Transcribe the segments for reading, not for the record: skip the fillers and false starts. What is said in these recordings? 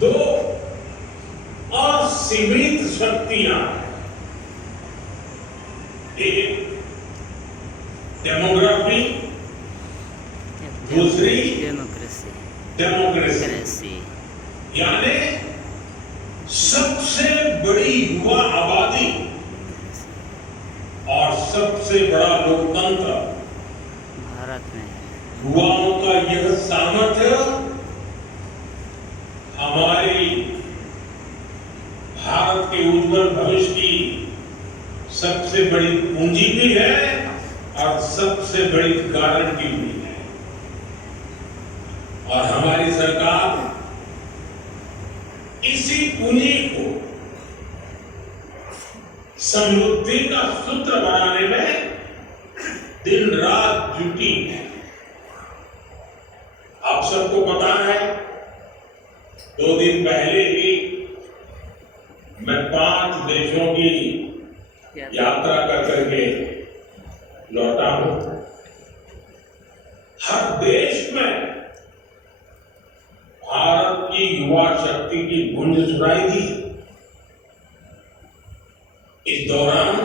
दो असीमित शक्तियां, एक डेमोग्राफी, दूसरी डेमोक्रेसी, यानी सबसे बड़ी युवा आबादी और सबसे बड़ा लोकतंत्र भारत में युवाओं का यह सामर्थ्य हमारी भारत के उज्जवल भविष्य की सबसे बड़ी पूंजी भी है और सबसे बड़ी गारंटी भी है। और हमारी सरकार इसी पूंजी को समृद्धि का सूत्र बनाने में दिन रात जुटी है। आप सबको पता है, 2 दिन पहले ही मैं 5 देशों की यात्रा करके लौटा हूं। हर देश में भारत की युवा शक्ति की गूंज सुनाई दी। इस दौरान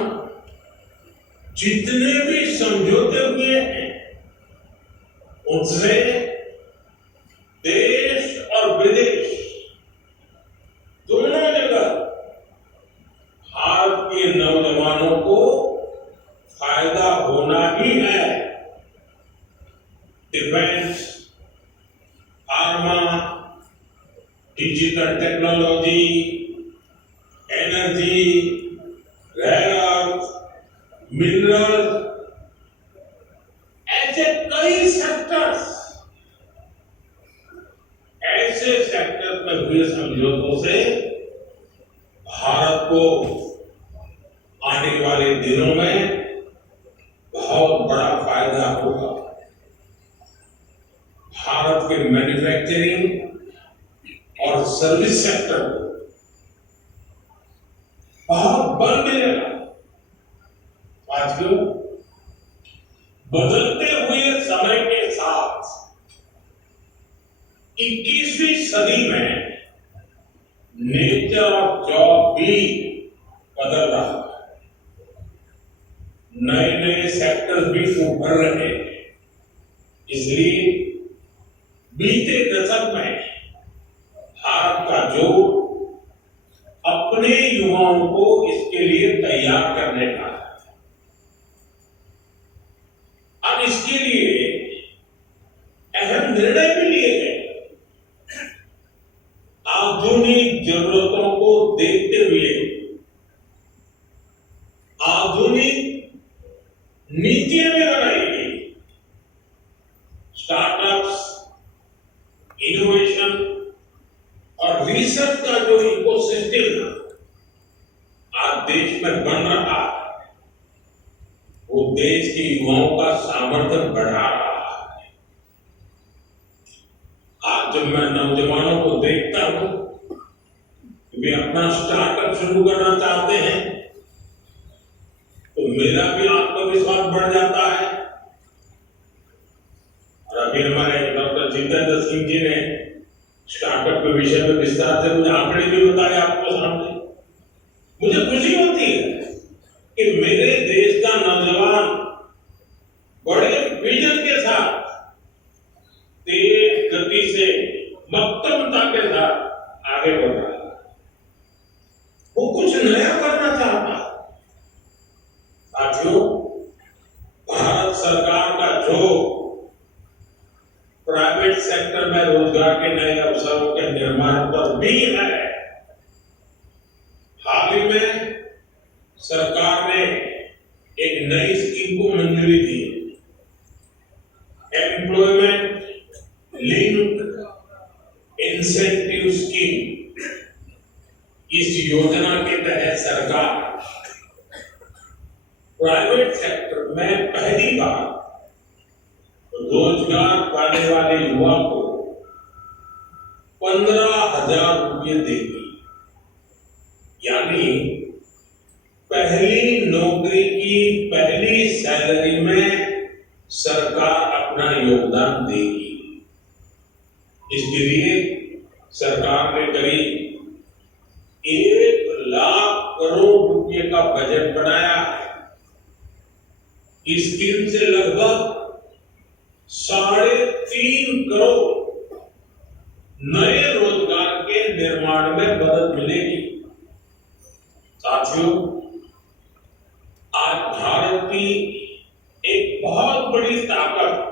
जितने भी समझौते हुए हैं, उनसे देश और विदेश दोनों जगह भारत के नौजवानों को फायदा होना ही है। Defence, pharma, digital technology, energy, rare earth, mineral, ऐसे कई सेक्टर्स, ऐसे सेक्टर में हुए समझौतों से भारत को आने वाले दिनों में बहुत बड़ा फायदा होगा। भारत के मैन्युफैक्चरिंग और सर्विस सेक्टर को बहुत बल मिलेगा। साथियों, बदलते हुए समय के साथ 21वीं सदी में नेचर ऑफ जॉब भी बदल रहा है। नए नए सेक्टर भी उभर रहे हैं। इसलिए बीते दशक में भारत का जोर अपने युवाओं को इसके लिए तैयार करने का है। अब इसके लिए अहम निर्णय भी लिए गए। आधुनिक जरूरतों को देखते हुए आधुनिक नीतियां भी बनाई गई। स्टार्टअप्स, इनोवेशन और रिसर्च का जो इकोसिस्टम आज देश में बन रहा है, वो देश के युवाओं का सामर्थ्य बढ़ा रहा है। आज जब मैं नौजवानों को देखता हूं कि वे अपना स्टार्टअप शुरू करना चाहते हैं, तो मेरा भी आत्मविश्वास बढ़ जाता है। और अभी हमारे डॉक्टर जितेंद्र सिंह जी ने स्टार्टअप के विषय में विस्तार से मुझे आंकड़े भी बताए आपको सामने। मुझे खुशी होती है कि मेरे देश का नौजवान बड़े विजन के साथ, तेज गति से, मक्तमता के साथ आगे बढ़ रहा है। वो कुछ नया करना चाहता है। साथियों, भारत सरकार का जो प्राइवेट सेक्टर में रोजगार के नए अवसरों के निर्माण पर भी है। हाल ही में सरकार ने एक नई स्कीम को मंजूरी दी, एम्प्लॉयमेंट लिंक्ड इंसेंटिव स्कीम। इस योजना के तहत सरकार प्राइवेट सेक्टर में पहली बार रोजगार पाने वाले युवा को 15,000 रुपये देगी। यानी पहली नौकरी की पहली सैलरी में सरकार अपना योगदान देगी। इसके लिए सरकार सरकार ने करीब 1 लाख करोड़ रुपए का बजट बनाया है। इस स्कीम से लगभग 3.5 करोड़ नए रोजगार के निर्माण में मदद मिलेगी। साथियों, आज भारत की एक बहुत बड़ी ताकत